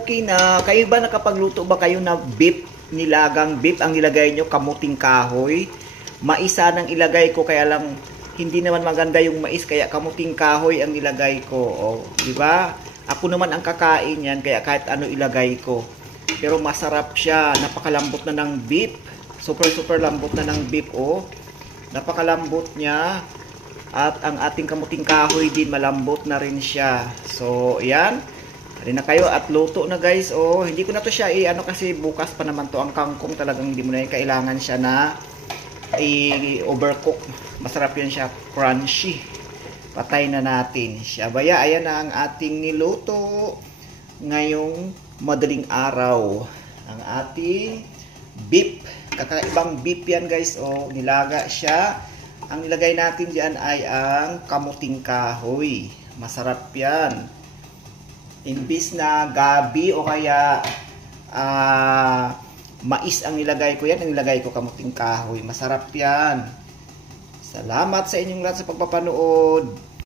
okay na. Kayo ba nakapagluto ba kayo na beef, nilagang beef ang nilagay nyo, kamuting kahoy? Mais nang ilagay ko, kaya lang hindi naman maganda yung mais, kaya kamuting kahoy ang nilagay ko. Oh, di ba? Ako naman ang kakain yan, kaya kahit ano ilagay ko. Pero masarap siya, napakalambot na ng beef. Super lambot na ng beef, oh. Napakalambot niya. At ang ating kamuting kahoy din, malambot na rin siya. So, yan. Halina na kayo at luto na guys. Oh, hindi ko na to siya ano kasi bukas pa naman to ang kangkong, talagang hindi mo na kailangan siya na i-overcook. Masarap yan siya, crunchy. Patay na natin siya. Baya, ayan na ang ating niluto ngayong madaling araw. Ang ating beef. Kakaibang beef yan guys. Oh, nilaga siya. Ang nilagay natin diyan ay ang kamuting kahoy. Masarap yan. Imbis na gabi o kaya mais ang nilagay ko, yan ang nilagay ko kamuting kahoy. Masarap yan. Salamat sa inyong lahat sa pagpapanood.